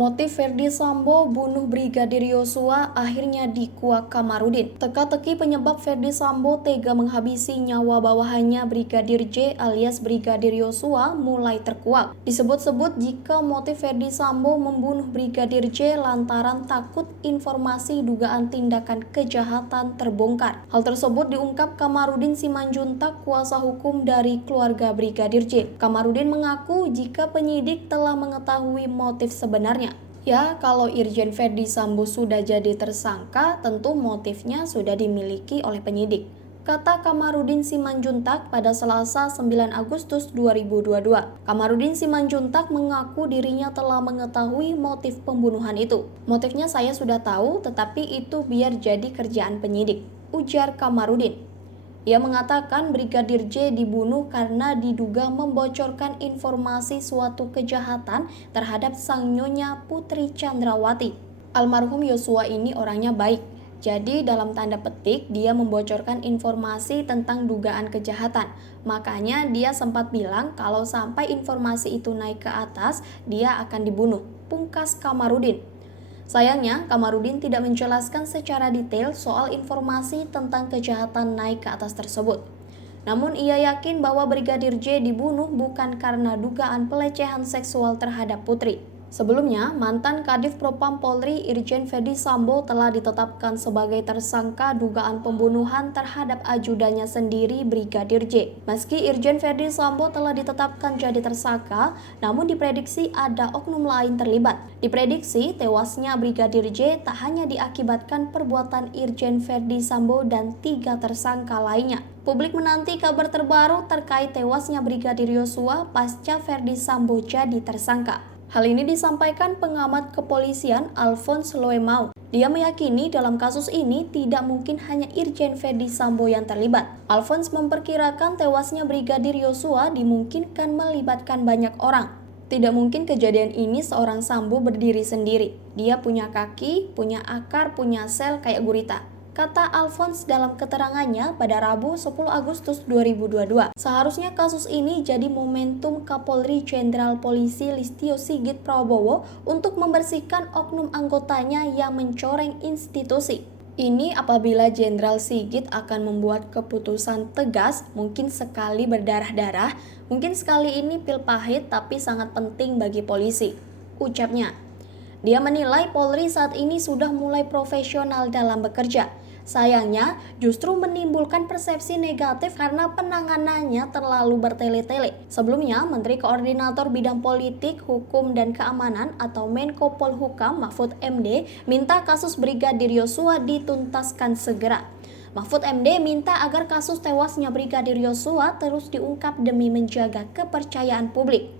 Motif Ferdi Sambo bunuh Brigadir Yosua akhirnya dikuak Kamarudin. Teka-teki penyebab Ferdi Sambo tega menghabisi nyawa bawahannya Brigadir J alias Brigadir Yosua mulai terkuak. Disebut-sebut jika motif Ferdi Sambo membunuh Brigadir J lantaran takut informasi dugaan tindakan kejahatan terbongkar. Hal tersebut diungkap Kamarudin Simanjuntak, kuasa hukum dari keluarga Brigadir J. Kamarudin mengaku jika penyidik telah mengetahui motif sebenarnya. Ya, kalau Irjen Ferdi Sambo sudah jadi tersangka, tentu motifnya sudah dimiliki oleh penyidik, kata Kamarudin Simanjuntak pada Selasa 9 Agustus 2022. Kamarudin Simanjuntak mengaku dirinya telah mengetahui motif pembunuhan itu. Motifnya saya sudah tahu, tetapi itu biar jadi kerjaan penyidik, ujar Kamarudin. Ia mengatakan Brigadir J dibunuh karena diduga membocorkan informasi suatu kejahatan terhadap sang nyonya Putri Chandrawati. Almarhum Yosua ini orangnya baik, jadi dalam tanda petik dia membocorkan informasi tentang dugaan kejahatan. Makanya dia sempat bilang kalau sampai informasi itu naik ke atas, dia akan dibunuh, pungkas Kamarudin. Sayangnya, Kamarudin tidak menjelaskan secara detail soal informasi tentang kejahatan naik ke atas tersebut. Namun ia yakin bahwa Brigadir J dibunuh bukan karena dugaan pelecehan seksual terhadap Putri. Sebelumnya, mantan Kadif Propam Polri Irjen Ferdi Sambo telah ditetapkan sebagai tersangka dugaan pembunuhan terhadap ajudannya sendiri Brigadir J. Meski Irjen Ferdi Sambo telah ditetapkan jadi tersangka, namun diprediksi ada oknum lain terlibat. Diprediksi tewasnya Brigadir J tak hanya diakibatkan perbuatan Irjen Ferdi Sambo dan 3 tersangka lainnya. Publik menanti kabar terbaru terkait tewasnya Brigadir Yosua pasca Ferdi Sambo jadi tersangka. Hal ini disampaikan pengamat kepolisian Alphonse Loemau. Dia meyakini dalam kasus ini tidak mungkin hanya Irjen Ferdi Sambo yang terlibat. Alphonse memperkirakan tewasnya Brigadir Yosua dimungkinkan melibatkan banyak orang. Tidak mungkin kejadian ini seorang Sambo berdiri sendiri. Dia punya kaki, punya akar, punya sel kayak gurita, kata Alphonse dalam keterangannya pada Rabu 10 Agustus 2022. Seharusnya kasus ini jadi momentum Kapolri Jenderal Polisi Listio Sigit Prabowo untuk membersihkan oknum anggotanya yang mencoreng institusi. Ini apabila Jenderal Sigit akan membuat keputusan tegas, mungkin sekali berdarah-darah, mungkin sekali ini pil pahit tapi sangat penting bagi polisi, ucapnya. Dia menilai Polri saat ini sudah mulai profesional dalam bekerja. Sayangnya, justru menimbulkan persepsi negatif karena penanganannya terlalu bertele-tele. Sebelumnya, Menteri Koordinator Bidang Politik, Hukum, dan Keamanan atau Menko Polhukam Mahfud MD minta kasus Brigadir Yosua dituntaskan segera. Mahfud MD minta agar kasus tewasnya Brigadir Yosua terus diungkap demi menjaga kepercayaan publik.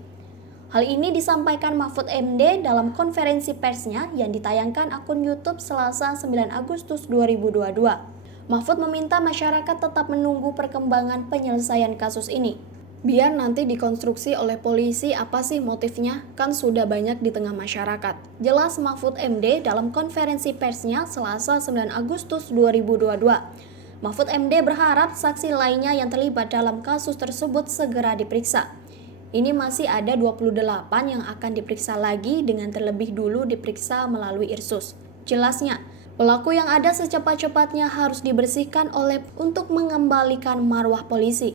Hal ini disampaikan Mahfud MD dalam konferensi persnya yang ditayangkan akun YouTube Selasa 9 Agustus 2022. Mahfud meminta masyarakat tetap menunggu perkembangan penyelesaian kasus ini. Biar nanti dikonstruksi oleh polisi apa sih motifnya, kan sudah banyak di tengah masyarakat. Jelas Mahfud MD dalam konferensi persnya Selasa 9 Agustus 2022. Mahfud MD berharap saksi lainnya yang terlibat dalam kasus tersebut segera diperiksa. Ini masih ada 28 yang akan diperiksa lagi dengan terlebih dulu diperiksa melalui Irsus. Jelasnya, pelaku yang ada secepat-cepatnya harus dibersihkan untuk mengembalikan marwah polisi.